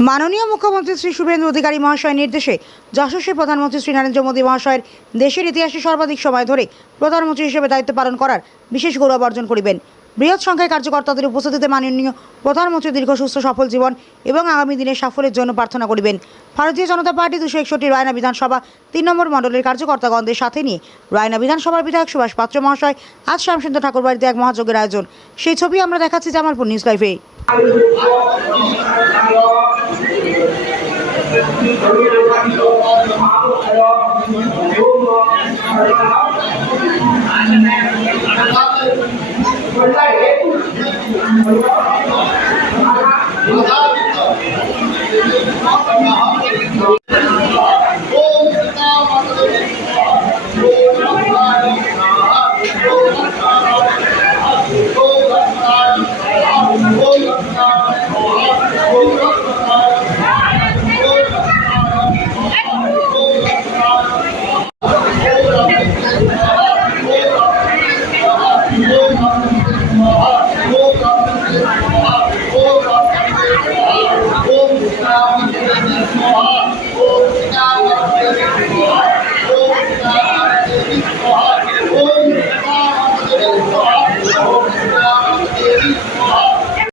মাননীয় মুখ্যমন্ত্রী শ্রী শুভেন্দু অধিকারী মহাশয়ের নির্দেশে যশস্বী প্রধানমন্ত্রী শ্রী নরেন্দ্র মোদী মহাশয়ের দেশের ইতিহাসে সর্বাধিক সময় ধরে প্রধানমন্ত্রী হিসেবে দায়িত্ব পালন করার বিশেষ গৌরব অর্জন করিবেন। বৃহৎ সংখ্যায় কার্যকর্তাদের উপস্থিতিতে মাননীয় প্রধানমন্ত্রী দীর্ঘ সুস্থ সফল জীবন এবং আগামী দিনের সাফল্যের জন্য প্রার্থনা করিবেন। ভারতীয় জনতা পার্টি 261 রায়না বিধানসভা 3 নম্বর মণ্ডলের কার্যকর্তাগণদের সাথে নিয়ে রায়না বিধানসভার বিধায়ক সুভাষ পাত্র মহাশয় আজ শ্যামসুন্দর ঠাকুর বাড়িতে এক মহাযজ্ঞের আয়োজন। সেই ছবি আমরা দেখাচ্ছি জামালপুর নিউজ লাইভে। Hãy subscribe cho kênh Ghiền Mì Gõ để không bỏ lỡ